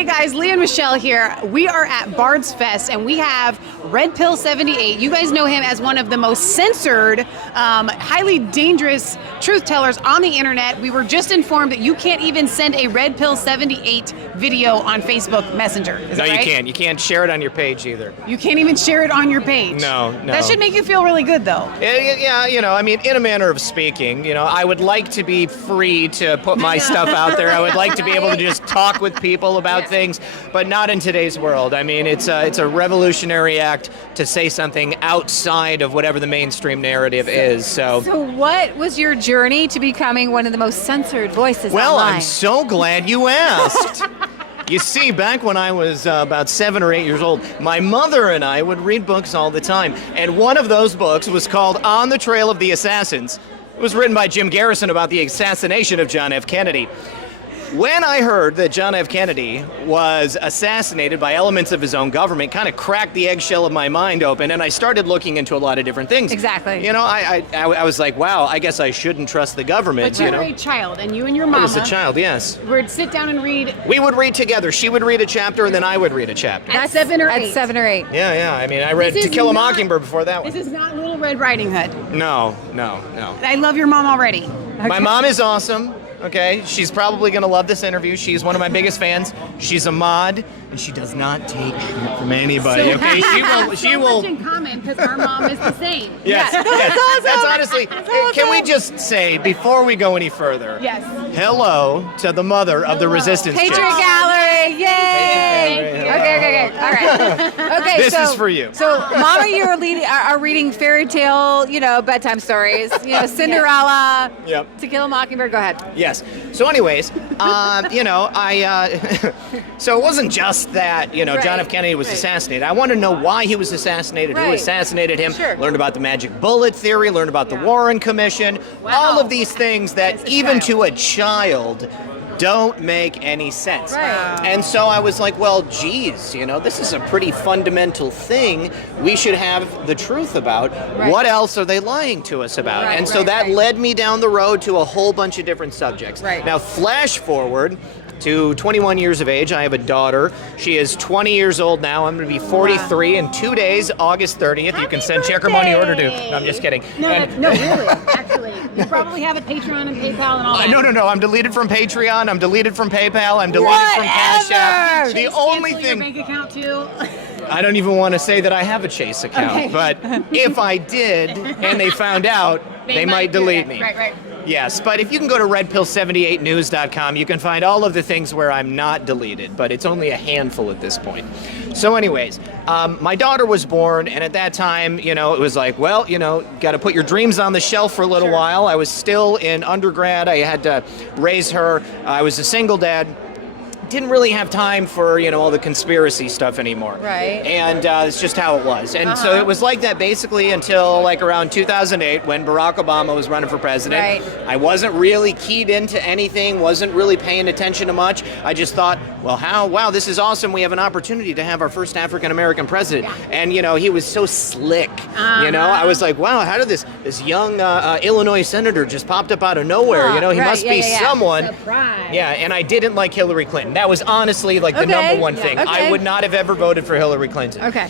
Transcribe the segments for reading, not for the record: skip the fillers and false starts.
Hey guys, Leah and Michelle here. We are at BardsFest and we have Red Pill 78. You guys know him as one of the most censored, highly dangerous truth tellers on the internet. We were just informed that you can't even send a Red Pill 78 video on Facebook Messenger. Is that right? You can't. You can't share it on your page either. You can't even share it on your page. No. That should make you feel really good though. Yeah, I mean, in a manner of speaking, I would like to be free to put my stuff out there. I would like to be able to just talk with people about things, but not in today's world. I mean, it's a revolutionary act to say something outside of whatever the mainstream narrative is. So what was your journey to becoming one of the most censored voices online? I'm so glad you asked. You see, back when I was about 7 or 8 years old, my mother and I would read books all the time, and one of those books was called On the Trail of the Assassins. It was written by Jim Garrison about the assassination of John F. Kennedy. When I heard that John F. Kennedy was assassinated by elements of his own government, kind of cracked the eggshell of my mind open, and I started looking into a lot of different things. Exactly. I was like, wow, I guess I shouldn't trust the government. But you were a child, and you and your mama. I was a child, yes. Would sit down and read. We would read together. She would read a chapter, and then I would read a chapter. At 7 or 8. At 7 or 8. Yeah. I mean, I read To Kill a Mockingbird before that one. This is not Little Red Riding Hood. No. I love your mom already. Okay. My mom is awesome. Okay, she's probably going to love this interview. She's one of my biggest fans. She's a mod, and she does not take shit from anybody. Okay, she will. Much in common because our mom is the same. Yes. That's honestly. Can we just say before we go any further? Yes. Hello to the mother of the Resistance Patriot Chicks. Gallery, yay! Okay, all right. Okay, This is for you. So, Mama, you are reading fairy tale, bedtime stories. Cinderella. Yep. To Kill a Mockingbird. Go ahead. Yes. So anyways, so it wasn't just that, John F. Kennedy was assassinated. I wanted to know why he was assassinated, who assassinated him, learned about the magic bullet theory, learned about the Warren Commission, all of these things that even to a child don't make any sense. Right. And so I was like, well, geez, this is a pretty fundamental thing we should have the truth about. Right. What else are they lying to us about? And so that led me down the road to a whole bunch of different subjects. Right. Now, flash forward to 21 years of age. I have a daughter. She is 20 years old now. I'm going to be 43 in 2 days, August 30th. You can send check or money order to. No, I'm just kidding. No, really, actually. You probably have a Patreon and PayPal and all that. No. I'm deleted from Patreon. I'm deleted from PayPal. I'm deleted from Cash App. The only thing. Your bank account too. I don't even want to say that I have a Chase account, but if I did and they found out, they might delete me. Right. Yes, but if you can go to redpill78news.com, you can find all of the things where I'm not deleted, but it's only a handful at this point. So anyways, my daughter was born, and at that time, it was like, well, got to put your dreams on the shelf for a little while. I was still in undergrad. I had to raise her. I was a single dad. Didn't really have time for, all the conspiracy stuff anymore. Right. And it's just how it was. And so it was like that basically until like around 2008 when Barack Obama was running for president. Right. I wasn't really keyed into anything, wasn't really paying attention to much. I just thought, well, wow, this is awesome. We have an opportunity to have our first African-American president. Yeah. And, he was so slick. I was like, wow, how did this young Illinois senator just popped up out of nowhere? He must be someone. Surprise. Yeah, and I didn't like Hillary Clinton. That was honestly like the number one thing. Okay. I would not have ever voted for Hillary Clinton. Okay.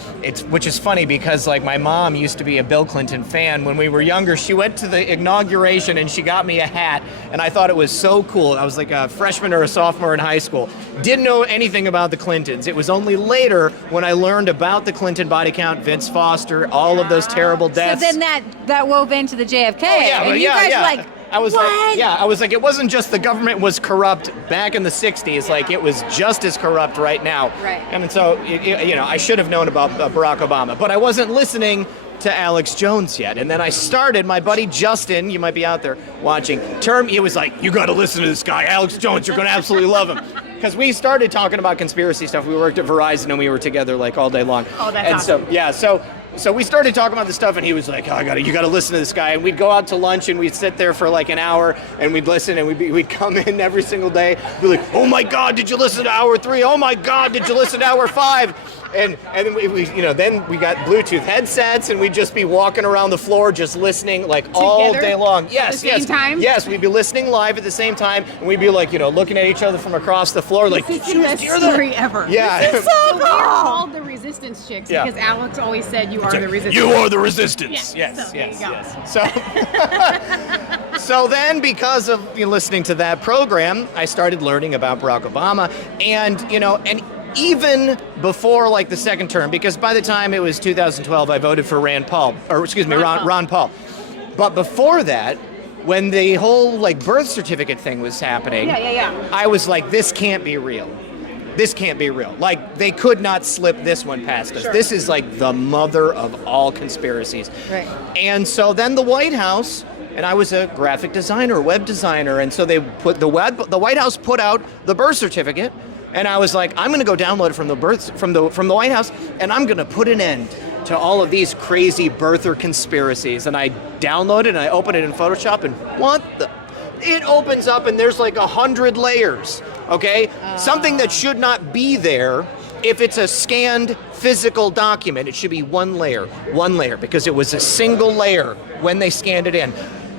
Which is funny because like my mom used to be a Bill Clinton fan when we were younger. She went to the inauguration and she got me a hat, and I thought it was so cool. I was like a freshman or a sophomore in high school. Didn't know anything about the Clintons. It was only later when I learned about the Clinton body count, Vince Foster, all of those terrible deaths. So then that wove into the JFK. And you guys were like, I was like, it wasn't just the government was corrupt back in the 60s, like it was just as corrupt right now. Right. And so, I should have known about Barack Obama, but I wasn't listening to Alex Jones yet. And then I started, my buddy Justin, you might be out there watching, he was like, you got to listen to this guy, Alex Jones, you're going to absolutely love him. Because we started talking about conspiracy stuff. We worked at Verizon and we were together like all day long. Oh, that's awesome. So we started talking about this stuff, and he was like, you got to listen to this guy. And we'd go out to lunch, and we'd sit there for like an hour, and we'd listen, and we'd come in every single day, be like, oh my God, did you listen to hour 3? Oh my God, did you listen to hour 5? And then we got Bluetooth headsets, and we'd just be walking around the floor just listening like all day long. Yes, at the same time? Yes, we'd be listening live at the same time, and we'd be like, looking at each other from across the floor like, This is the best story ever. Yeah. So we are called the Resistance Chicks because Alex always said you are the Resistance. You are the Resistance. Yes. So so then, because of listening to that program, I started learning about Barack Obama, and even before like the second term, because by the time it was 2012, I voted for Ron Paul. But before that, when the whole like birth certificate thing was happening, I was like, this can't be real. This can't be real. Like, they could not slip this one past us. Sure. This is like the mother of all conspiracies. Right. And so then the White House, and I was a graphic designer, web designer, and so they put the White House put out the birth certificate, and I was like, I'm going to go download it from the White House, and I'm going to put an end to all of these crazy birther conspiracies. And I download it, and I open it in Photoshop, and it opens up, and there's like 100 layers. Okay? Something that should not be there. If it's a scanned physical document, it should be one layer, because it was a single layer when they scanned it in.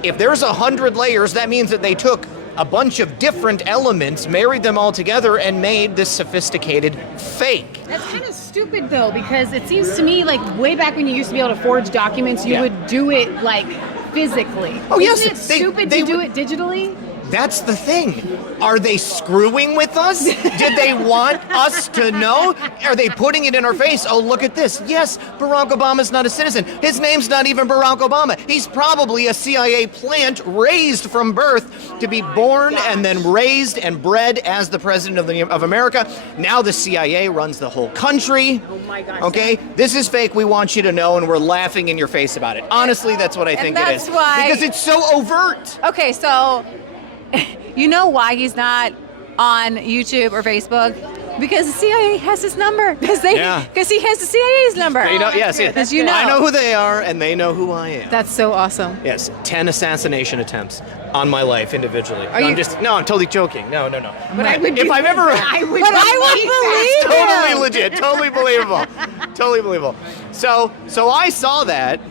If there's 100 layers, that means that they took a bunch of different elements, married them all together, and made this sophisticated fake. That's kind of stupid, though, because it seems to me like way back when you used to be able to forge documents, you would do it like physically. Oh, yes. Isn't it stupid to do it digitally? That's the thing. Are they screwing with us? Did they want us to know? Are they putting it in our face? Oh, look at this. Yes, Barack Obama's not a citizen. His name's not even Barack Obama. He's probably a CIA plant raised from birth to be born and then raised and bred as the president of America. Now the CIA runs the whole country. Oh my gosh. Okay? This is fake. We want you to know, and we're laughing in your face about it. Honestly, that's what I think it is. That's why. Because it's so overt. Okay, so you know why he's not on YouTube or Facebook? Because the CIA has his number. Because he has the CIA's number. Yes. Because you know. I know who they are, and they know who I am. That's so awesome. Yes, 10 assassination attempts on my life individually. I'm totally joking. No. But I would if I've ever, I would believe totally legit, totally believable, totally believable. So I saw that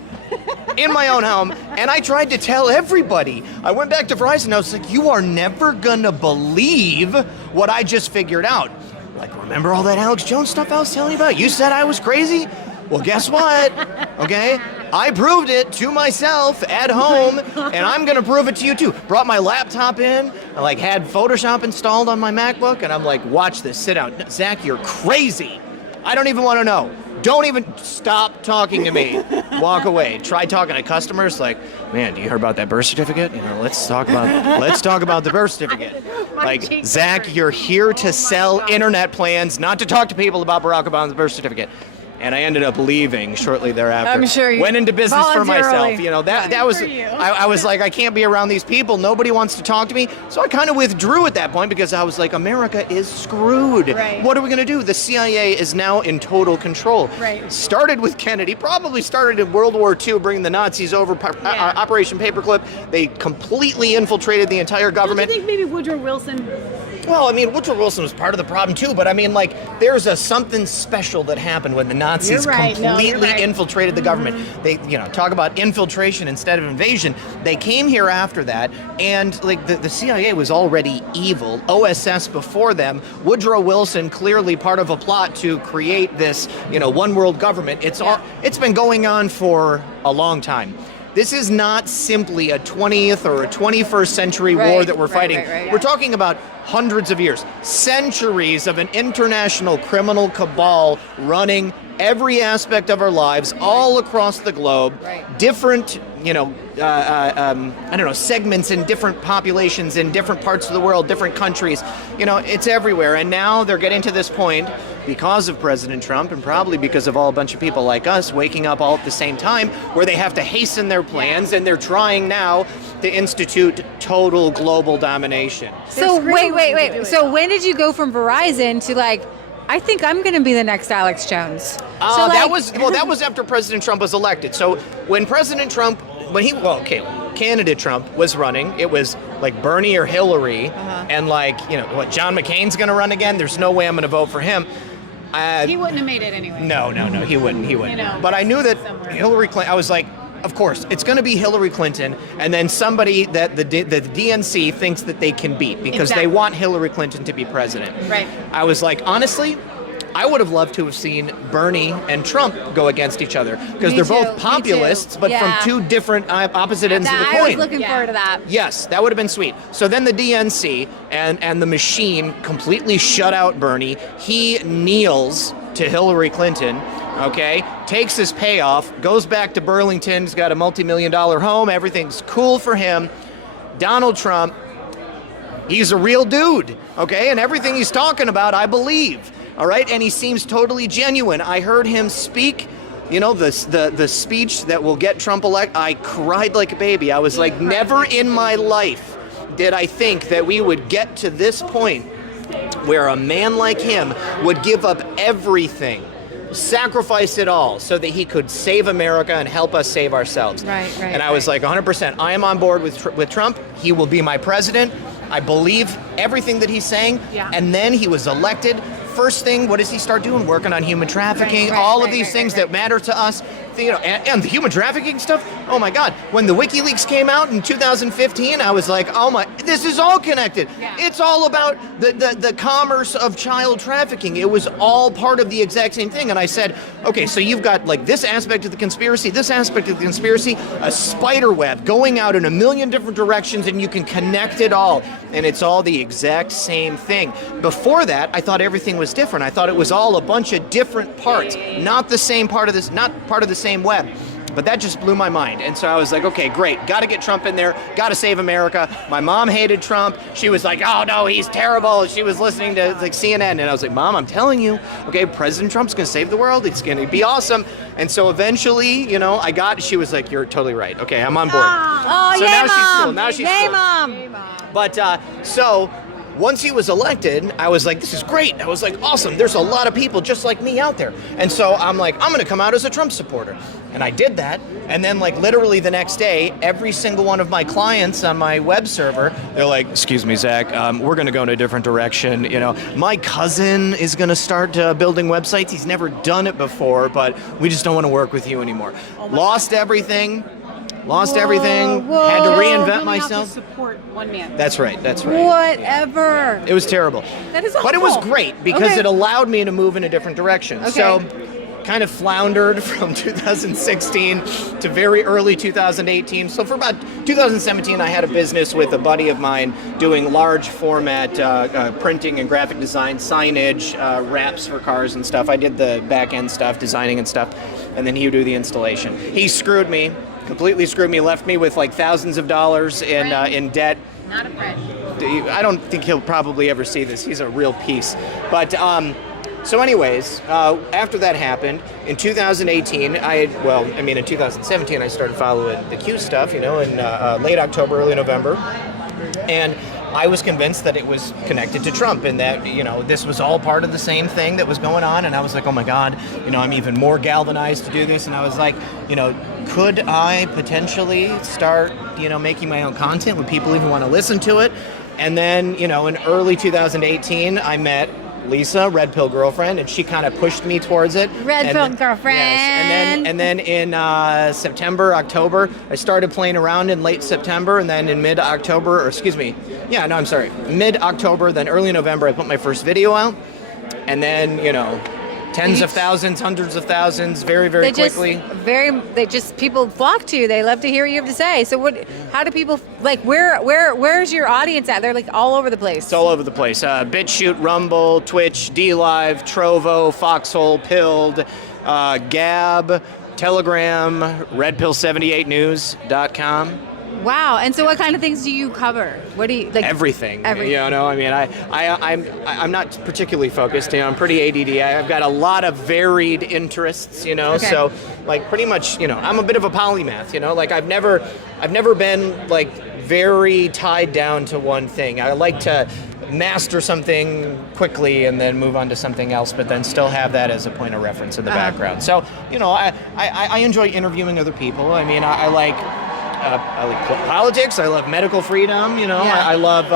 in my own home, and I tried to tell everybody. I went back to Verizon, and I was like, you are never gonna believe what I just figured out. Like, remember all that Alex Jones stuff I was telling you about? You said I was crazy? Well, guess what? Okay? I proved it to myself at home, and I'm gonna prove it to you too. Brought my laptop in, I had Photoshop installed on my MacBook, and I'm like, watch this, sit down. Zach, you're crazy. I don't even wanna know. Don't even stop talking to me. Walk away. Try talking to customers like, man, do you hear about that birth certificate? Let's talk about the birth certificate. Like, Zach, you're here to sell internet plans, not to talk to people about Barack Obama's birth certificate. And I ended up leaving shortly thereafter. I'm sure you went into business for myself. voluntarily. That was. I was like, I can't be around these people. Nobody wants to talk to me. So I kind of withdrew at that point because I was like, America is screwed. Right. What are we gonna do? The CIA is now in total control. Right. Started with Kennedy. Probably started in World War II, bringing the Nazis over. Operation Paperclip. They completely infiltrated the entire government. Don't you think maybe Woodrow Wilson? Well, I mean, Woodrow Wilson was part of the problem too, but I mean, there's something special that happened when the Nazis completely infiltrated the government. They, talk about infiltration instead of invasion. They came here after that, and the CIA was already evil. OSS before them. Woodrow Wilson clearly part of a plot to create this, one world government. It's been going on for a long time. This is not simply a 20th or a 21st century war that we're fighting. We're talking about hundreds of years, centuries of an international criminal cabal running every aspect of our lives all across the globe. Different, segments in different populations in different parts of the world, different countries. It's everywhere. And now they're getting to this point because of President Trump and probably because of a bunch of people like us waking up all at the same time where they have to hasten their plans, and they're trying now to institute total global domination. So wait. So when did you go from Verizon to I think I'm going to be the next Alex Jones? That was after President Trump was elected. So when President Trump, candidate Trump was running, it was like Bernie or Hillary, and John McCain's going to run again. There's no way I'm going to vote for him. He wouldn't have made it anyway. No, he wouldn't. He wouldn't. You know, but I knew that somewhere. Hillary Clinton. I was like, of course, it's going to be Hillary Clinton, and then somebody that the DNC thinks that they can beat because they Exactly. want Hillary Clinton to be president. Right. I was like, honestly, I would have loved to have seen Bernie and Trump go against each other because Me they're too, both me populists, too. but Yeah. from two different opposite ends of the I coin. was looking forward to that. Yes, that would have been sweet. So then the DNC and the machine completely shut out Bernie. He kneels to Hillary Clinton, okay, takes his payoff, goes back to Burlington, he's got a multi-million-dollar home, everything's cool for him. Donald Trump, he's a real dude, okay, and everything he's talking about, I believe, all right, and he seems totally genuine. I heard him speak. You know, the speech that will get Trump elected, I cried like a baby. I was like, never in my life did I think that we would get to this point where a man like him would give up everything, sacrifice it all so that he could save America and help us save ourselves. Right, And I was like 100%, I am on board with Trump. He will be my president. I believe everything that he's saying. Yeah. And then he was elected. First thing, what does he start doing? Working on human trafficking, Right, all of right, these right, things right. that matter to us. You know, and the human trafficking stuff. Oh my God! When the WikiLeaks came out in 2015, I was like, oh my, this is all connected. Yeah. It's all about the commerce of child trafficking. It was all part of the exact same thing. And I said, okay, so you've got like this aspect of the conspiracy, this aspect of the conspiracy, a spider web going out in a million different directions, and you can connect it all, and it's all the exact same thing. Before that, I thought everything was different. I thought it was all a bunch of different parts, not the same part of this, not part of the same web. But that just blew my mind. And so I was like, okay, great. Got to get Trump in there. Got to save America. My mom hated Trump. She was like, oh, no, he's terrible. She was listening to like CNN. And I was like, Mom, I'm telling you, okay, President Trump's going to save the world. It's going to be awesome. And so eventually, you know, she was like, you're totally right. Okay, I'm on board. Oh, So yay, now she's Mom. cool. Now she's Yay, cool. Mom. But so once he was elected, I was like, this is great. I was like, awesome. There's a lot of people just like me out there. And so I'm like, I'm going to come out as a Trump supporter. And I did that. And then like literally the next day, every single one of my clients on my web server, they're like, excuse me, Zach, we're going to go in a different direction. You know, my cousin is going to start building websites. He's never done it before, but we just don't want to work with you anymore. Lost everything. Had to reinvent myself. To support one man. That's right. Whatever. It was terrible. That is But it was awful. great because Okay. it allowed me to move in a different direction. Okay. So kind of floundered from 2016 to very early 2018. So for about 2017, I had a business with a buddy of mine doing large format printing and graphic design, signage, wraps for cars and stuff. I did the back end stuff, designing and stuff, and then he would do the installation. He screwed me, completely screwed me, left me with like thousands of dollars in debt. Not a friend. I don't think he'll probably ever see this. He's a real piece. But so anyways, after that happened, in 2018, in 2017, I started following the Q stuff, you know, in late October, early November. And I was convinced that it was connected to Trump and that, you know, this was all part of the same thing that was going on. And I was like, oh my God, you know, I'm even more galvanized to do this. And I was like, you know, could I potentially start, you know, making my own content? Would people even want to listen to it? And then, you know, in early 2018, I met Lisa, Red Pill Girlfriend, and she kind of pushed me towards it. Red Pill Girlfriend. Yes, and then in September, October, I started playing around in late September, and then in mid-October, mid-October, then early November, I put my first video out, and then, you know, tens of thousands, hundreds of thousands, very, very quickly. People flock to you. They love to hear what you have to say. So how do people, like, where's your audience at? They're like all over the place. It's all over the place. BitChute, Rumble, Twitch, DLive, Trovo, Foxhole, Pilled, Gab, Telegram, RedPill78news.com. Wow. And so what kind of things do you cover? What do you like? Everything. Everything. You know, I mean, I'm not particularly focused. You know, I'm pretty ADD. I've got a lot of varied interests. You know, Okay. so like pretty much, you know, I'm a bit of a polymath. You know, like I've never been like very tied down to one thing. I like to master something quickly and then move on to something else, but then still have that as a point of reference in the background. So, you know, I enjoy interviewing other people. I mean, I like politics. I love medical freedom. You know, Yeah. I love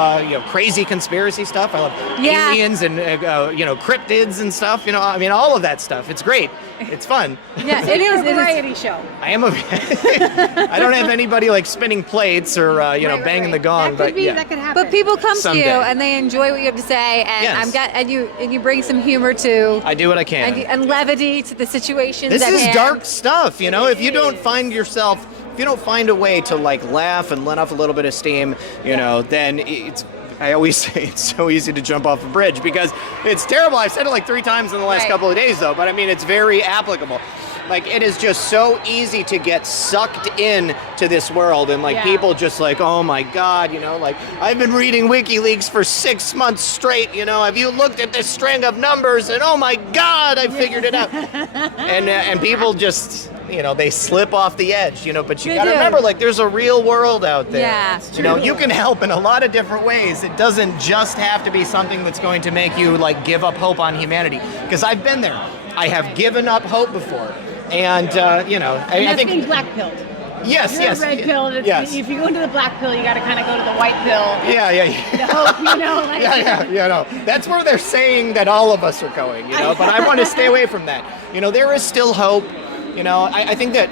crazy conspiracy stuff. I love aliens and cryptids and stuff. You know, I mean, all of that stuff. It's great. It's fun. Yeah, it is. a variety show. I am I don't have anybody like spinning plates or banging the gong, That could happen. But people come Someday. to you and they enjoy what you have to say, and Yes. and you bring some humor to. I do what I can. And levity to the situations. This at is hand. dark stuff, you know. If you don't find a way to like laugh and let off a little bit of steam, then I always say it's so easy to jump off a bridge because it's terrible. I've said it like 3 times in the last couple of days though, but I mean it's very applicable. Like it is just so easy to get sucked in to this world and people just like, oh my God, like I've been reading WikiLeaks for 6 months straight, have you looked at this string of numbers and oh my God, I figured it out. and people just, they slip off the edge, but you gotta remember like there's a real world out there. Yeah. You can help in a lot of different ways. It doesn't just have to be something that's going to make you like give up hope on humanity. Because I've been there. I have given up hope before. And, I think being black pilled. Yes, You're yes. red pill. Yes. If you go into the black pill, you got to kind of go to the white pill. Yeah. The hope, No. That's where they're saying that all of us are going, but I want to stay away from that. There is still hope. I think that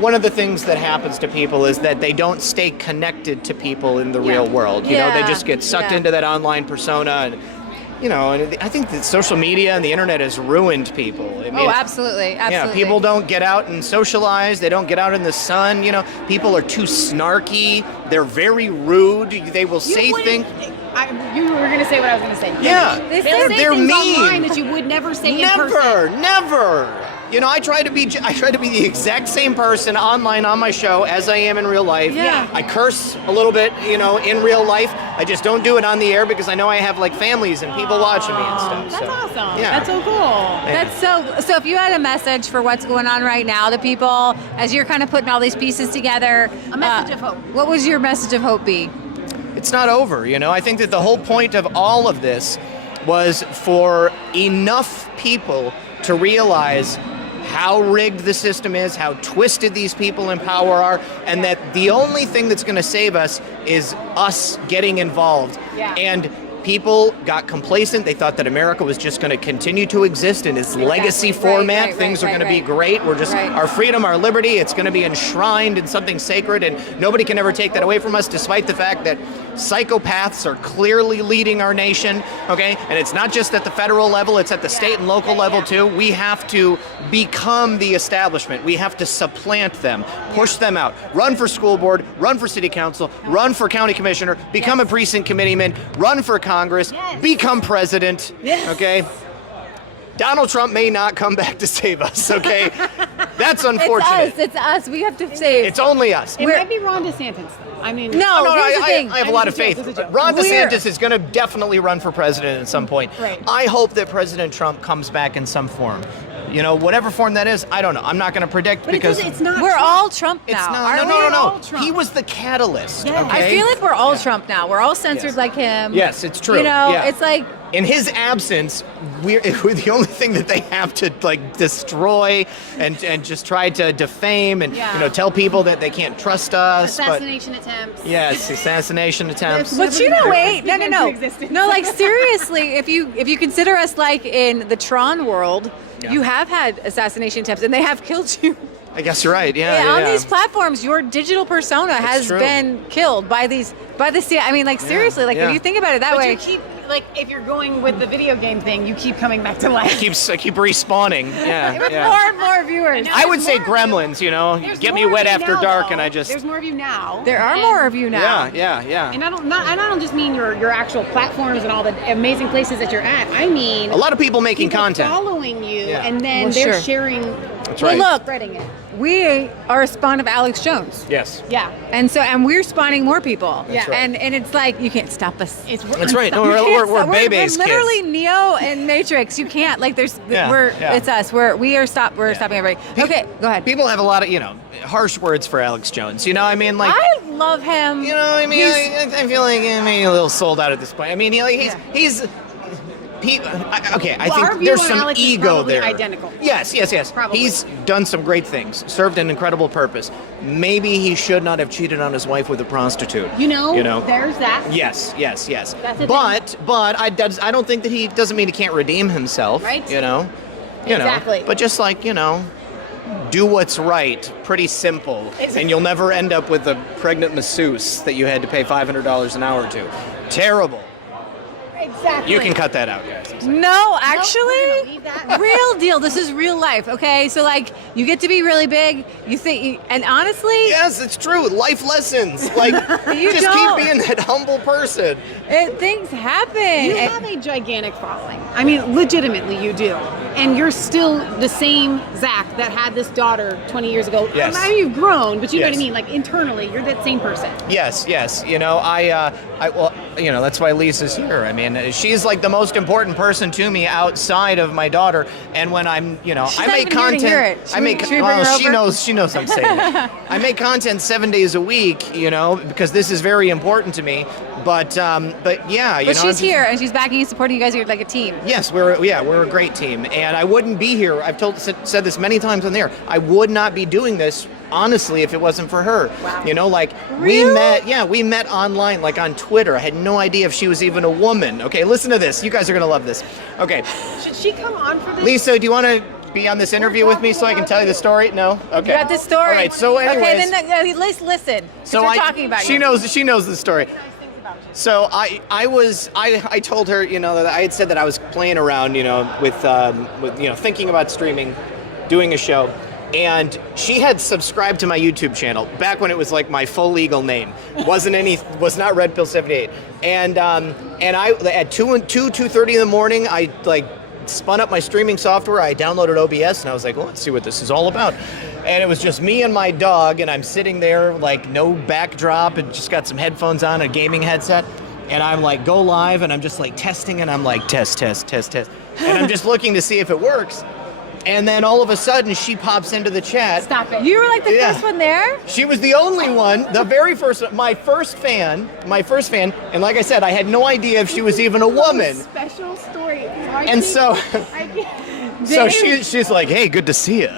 one of the things that happens to people is that they don't stay connected to people in the real world. They just get sucked into that online persona and and I think that social media and the internet has ruined people. I mean, absolutely. Yeah, people don't get out and socialize. They don't get out in the sun. People are too snarky. They're very rude. They will say things. You were going to say what I was going to say. Yeah, They're things mean. online that you would never say in person. Never. I try to be the exact same person online on my show as I am in real life. Yeah. I curse a little bit, in real life. I just don't do it on the air because I know I have like families and people watching me and stuff. That's awesome. Yeah. That's so cool. Yeah. That's so if you had a message for what's going on right now, the people, as you're kind of putting all these pieces together. A message of hope. What would your message of hope be? It's not over, I think that the whole point of all of this was for enough people to realize how rigged the system is, how twisted these people in power are, and that the only thing that's going to save us is us getting involved. Yeah. And people got complacent. They thought that America was just going to continue to exist in its legacy format. Things are going to be great. We're just our freedom, our liberty. It's going to be enshrined in something sacred, and nobody can ever take that away from us, despite the fact that psychopaths are clearly leading our nation, okay? And it's not just at the federal level, it's at the state and local level too. We have to become the establishment. We have to supplant them, push them out, run for school board, run for city council, run for county commissioner, become a precinct committeeman, run for Congress, become president, okay? Donald Trump may not come back to save us, okay? That's unfortunate. It's us. We have to save. It's only us. It might be Ron DeSantis, though. I mean, here's the thing. I have a lot of faith. Ron DeSantis is going to definitely run for president at some point. Right. I hope that President Trump comes back in some form. Whatever form that is, I don't know. I'm not going to predict because it's not. We're Trump. all Trump now. it's not. aren't we? No. Trump. He was the catalyst. Yeah. Okay? I feel like we're all Trump now. We're all censored like him. Yes, it's true. Yeah. It's like in his absence, we're the only thing that they have to like destroy and just try to defame and tell people that they can't trust us. Assassination attempts. Yes, assassination attempts. But wait, no. No, like seriously, if you consider us like in the Tron world, you have had assassination attempts and they have killed you. I guess you're right. Yeah. On these platforms, your digital persona has been killed by the CIA. I mean, like seriously, like if you think about it that way. You keep, like, if you're going with the video game thing, you keep coming back to life. I keep respawning. Yeah. With more and more viewers. I would say Gremlins. Get me wet after dark, and I just. There's more of you now. There are more of you now. Yeah. And I don't just mean your actual platforms and all the amazing places that you're at. I mean a lot of people making people content, following you, and then they're sharing. That's right. Well, look, spreading it. we are a spawn of Alex Jones. Yes. Yeah. And we're spawning more people. Yeah. right. And it's like you can't stop us. That's right. No, we're babies. We're literally kids. Neo and Matrix. You can't it's us. We're stopping everybody. Okay, go ahead. People have a lot of harsh words for Alex Jones. I mean, like I love him. I feel like maybe a little sold out at this point. I mean, he's I Our think view there's on some Alex is ego probably there. identical. Yes. Probably. He's done some great things, served an incredible purpose. Maybe he should not have cheated on his wife with a prostitute. You know, there's that. Yes. That's the But I don't think that he doesn't mean he can't redeem himself. Right. You know. Exactly. But just like, do what's right. Pretty simple. And you'll never end up with a pregnant masseuse that you had to pay $500 an hour to. Terrible. Exactly. You can cut that out, guys. No, we're actually, gonna leave that. real deal. This is real life, okay? So, like, you get to be really big. You think, and honestly, Yes, it's true. Life lessons. Like, You just don't. keep being that humble person. things happen. You And- have a gigantic following. I mean, legitimately, you do. And you're still the same Zach that had this daughter 20 years ago. Yes. I mean, you've grown, but you know what I Yes. mean? Like, internally, you're that same person. Yes. That's why Lisa's here. I mean, she's like the most important person to me outside of my daughter. And when I'm, She's I not make even here to content. hear it. Should we bring her she over? knows I'm saying it. I make content 7 days a week, because this is very important to me. But yeah, but she's here and she's backing and supporting you guys. You're like a team. Yes, we're a great team, and I wouldn't be here. I've said this many times on there. I would not be doing this honestly if it wasn't for her. Wow. We met online, like on Twitter. I had no idea if she was even a woman. Okay, listen to this. You guys are gonna love this. Okay, Should she come on for this? Lisa, do you want to be on this interview with me so I can tell you the story? No. Okay. You got this story. All right. So, anyways, okay, then listen. so we're talking about she you. knows the story. So I told her, that I had said that I was playing around, with thinking about streaming, doing a show, and she had subscribed to my YouTube channel back when it was like my full legal name. Was not Red Pill 78. And I at 2:30 in the morning, I like spun up my streaming software. I downloaded OBS and I was like, well, let's see what this is all about. And it was just me and my dog, and I'm sitting there like no backdrop and just got some headphones on, a gaming headset, and I'm like go live and I'm just like testing, and I'm like test, and I'm just looking to see if it works. And then all of a sudden she pops into the chat. Stop it. You were like the Yeah. first one there. She was the only one, the very first, my first fan, and like I said, I had no idea if she was even a woman. Special story. And so she's like, hey, good to see you.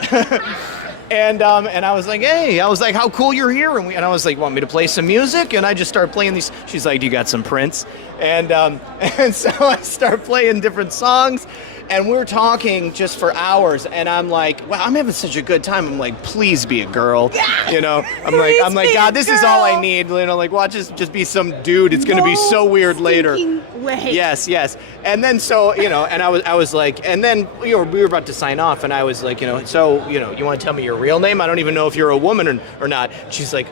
And I was like, hey, how cool you're here. And I was like, want me to play some music? And I just started playing these. She's like, do you got some Prince? And so I start playing different songs. And we're talking just for hours, and I'm like, wow, I'm having such a good time. I'm like, please be a girl, I'm like, God, this is all I need, like, watch this just be some dude. It's gonna be so weird later. Way. Yes. And then so, and I was like, and then we were about to sign off, and I was like, so, you want to tell me your real name? I don't even know if you're a woman or not. She's like.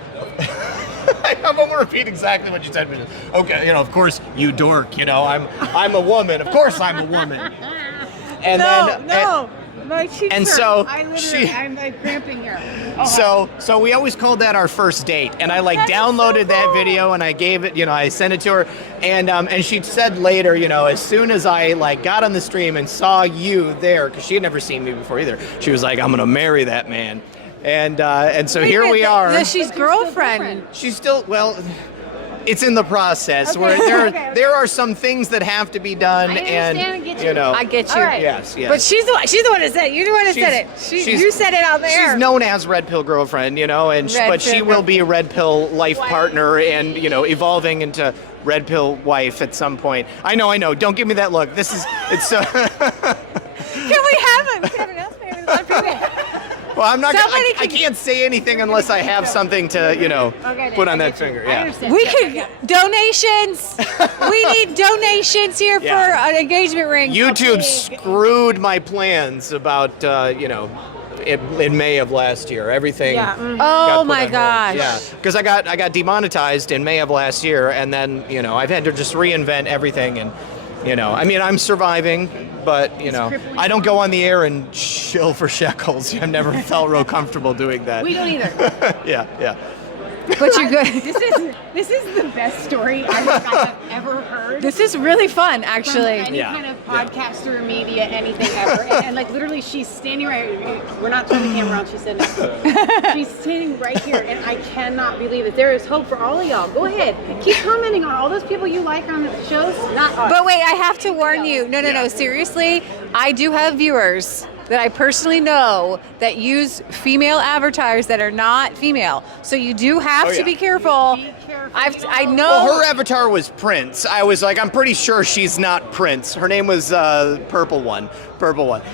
I'm gonna repeat exactly what you said. Okay, of course, you dork. I'm a woman. Of course, I'm a woman. And my cheeks and hurt. so I'm like cramping here. So we always called that our first date, and I like downloaded that video and I gave it, I sent it to her, and she said later, as soon as I like got on the stream and saw you there, because she had never seen me before either, she was like, I'm gonna marry that man. And so here we are. She's girlfriend. She's still, it's in the process where there are some things that have to be done, I understand and get you. I get you. Right. Yes. But she's the one that said it. You're the one that said it. You said it out there. She's known as Red Pill Girlfriend, but she will be a Red Pill life partner and, evolving into Red Pill wife at some point. I know. Don't give me that look. It's so. Can we have an announcement? Well, I'm not. I can't say anything unless I have something to, put on that finger. I Yeah. understand. We could donations. We need donations here for an engagement ring. YouTube screwed my plans about, in May of last year. Everything. Yeah. got Oh put my on hold. gosh. Yeah, because I got demonetized in May of last year, and then I've had to just reinvent everything, and I'm surviving, but I don't go on the air and chill for shekels. I've never felt real comfortable doing that. We don't either. Yeah. But you're good. This is the best story I've got. ever heard. This is really fun, actually. From any kind of podcaster, media, anything ever. And like literally she's standing right, we're not turning the camera on, she's sitting she's standing right here, and I cannot believe it. There is hope for all of y'all. Go ahead. Keep commenting on all those people you like on the shows, not us. But wait, I have to warn you. No, seriously, I do have viewers that I personally know that use female avatars that are not female. So you do have to be careful. I know. Well, her avatar was Prince. I was like, I'm pretty sure she's not Prince. Her name was Purple One.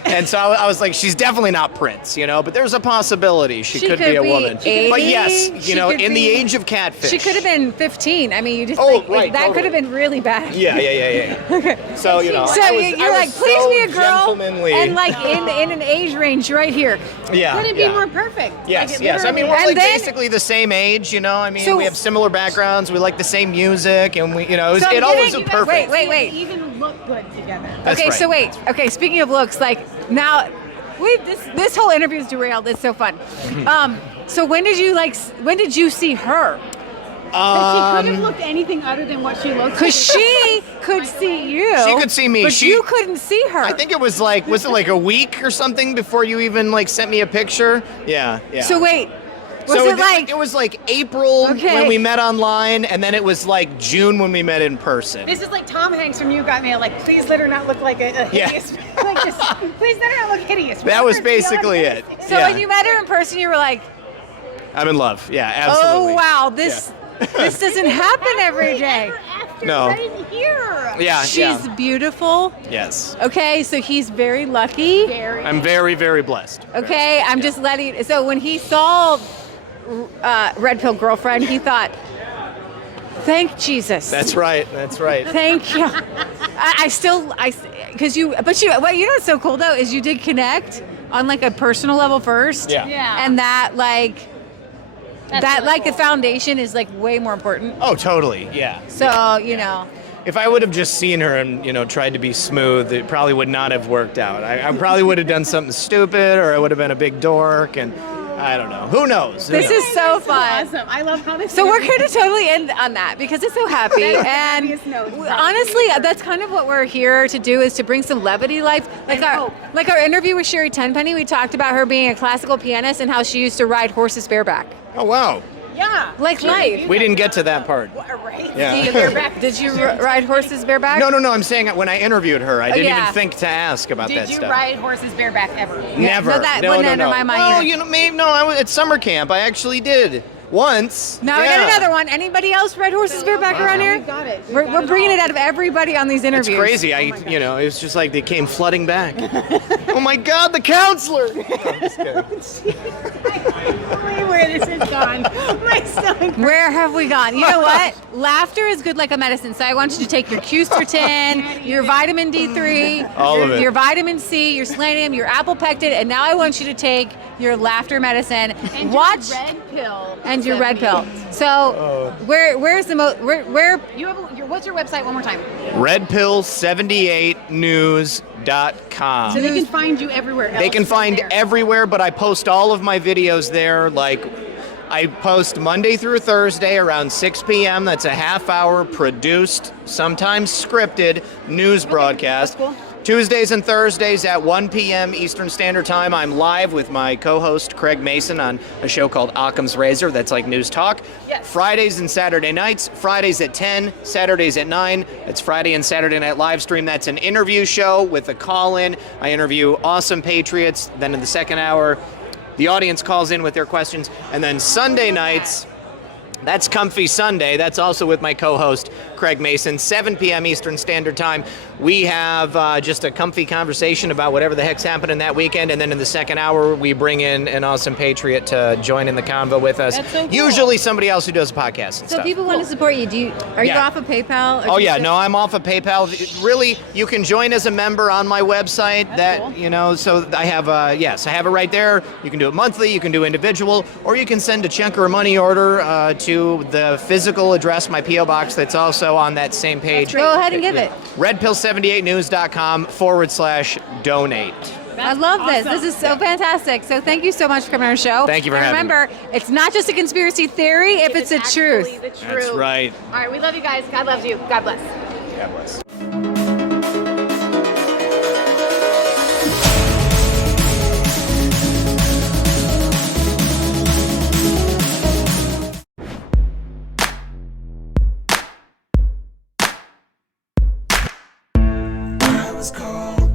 And so I was like, she's definitely not Prince, you know, but there's a possibility she could be a woman. 80, but yes, you know, in the age of catfish. She could have been 15. I mean, you just that could have been really bad. Yeah. Okay. So, you know. So you're like, please so be a girl. Gentlemanly. And like in an age range right here. Yeah. Couldn't be more perfect. Yes. Like, I mean, we're And like then- basically the same age, you know. I mean, So- we have similar backgrounds. We like the same music, and we, you know, So it I'm always getting- was perfect. Wait. Even look good together. That's Okay, right. so wait. Okay, speaking of looks, like now, this whole interview is derailed. It's so fun. So when did you see her? But she couldn't look anything other than what she looked. Because she could see you. She could see me. But you couldn't see her. I think it was like a week or something before you even like sent me a picture? Yeah. So wait, was So it like? it was like April Okay. when we met online, and then it was like June when we met in person. This is like Tom Hanks from You Got Mail. Like, please let her not look like a Yeah. hideous. Like, just, please let her not look hideous. That was Remember, basically Leah? it. So Yeah. when you met her in person, you were like, I'm in love. Yeah, absolutely. "Oh wow, this doesn't happen every day." After No. right here. Yeah. She's beautiful. Yes. Okay, so he's very lucky. Very. I'm very, very blessed. Okay, I'm just letting. So when he saw Red Pill Girlfriend, he thought, "Thank Jesus." That's right. Thank you. Because you know what's so cool though is you did connect on like a personal level first. Yeah. And that like That's that really like cool. the foundation is like way more important. Oh, totally. Yeah. So you know. If I would have just seen her and, you know, tried to be smooth, it probably would not have worked out. I probably would have done something stupid, or I would have been a big dork, and I don't know. Who knows? This is so fun. Awesome. I love how this. So we're going to totally end on that because it's so happy. That is the And happiest note, probably. honestly, that's kind of what we're here to do, is to bring some levity to life. Like our interview with Sherry Tenpenny, we talked about her being a classical pianist and how she used to ride horses bareback. Oh, wow. Yeah. Like life. We didn't get to that part. Right. Yeah. Did you ride horses bareback? No. I'm saying when I interviewed her, I didn't yeah. even think to ask about that Did you stuff. ride horses bareback ever? Never. No, that wouldn't enter my mind Well, either. you know, maybe I was at summer camp. I actually did once. Now we got another one. Anybody else ride horses bareback around here? We got it. We're bringing it out of everybody on these It's interviews. crazy. You know, it was just like they came flooding back. Oh my God, the counselor! No, I'm just kidding. I can't believe where this has gone. My stomach. Where have we gone? You know what? Laughter is good like a medicine. So I want you to take your Q-Certin, your vitamin D3, All of it. your vitamin C, your selenium, your apple pectin, and now I want you to take your laughter medicine. And Watch your red pill. and your red pill. So where's the most where You have what's your website one more time? Redpill78news.com. So they can find you everywhere. They can else find there. everywhere, but I post all of my videos there. Like, I post Monday through Thursday around 6 p.m. That's a half-hour produced, sometimes scripted news broadcast. that's cool. Tuesdays and Thursdays at 1 p.m. Eastern Standard Time, I'm live with my co-host Craig Mason on a show called Occam's Razor. That's like news talk. Yes. Fridays and Saturday nights. Fridays at 10, Saturdays at 9. It's Friday and Saturday night live stream. That's an interview show with a call-in. I interview awesome patriots. Then in the second hour, the audience calls in with their questions. And then Sunday nights, that's Comfy Sunday. That's also with my co-host, Craig Mason, 7 p.m. Eastern Standard Time. We have just a comfy conversation about whatever the heck's happening that weekend. And then in the second hour, we bring in an awesome patriot to join in the convo with us. That's so cool. Usually somebody else who does a podcast and so stuff. people want to support you. Are you Yeah. off of PayPal? Or Oh do you yeah, just- no, I'm off of PayPal. Really, you can join as a member on my website. Cool. You know, so I have I have it right there. You can do it monthly, you can do individual, or you can send a check or a money order to the physical address, my PO box. That's also on that same page. Go ahead and give it. Redpill78news.com/donate. I love this. This is so fantastic. So thank you so much for coming on our show. Thank you for and having me. remember, it's not just a conspiracy theory if it's the truth. actually the truth. That's right. All right, we love you guys. God loves you. God bless. God bless. I was cold.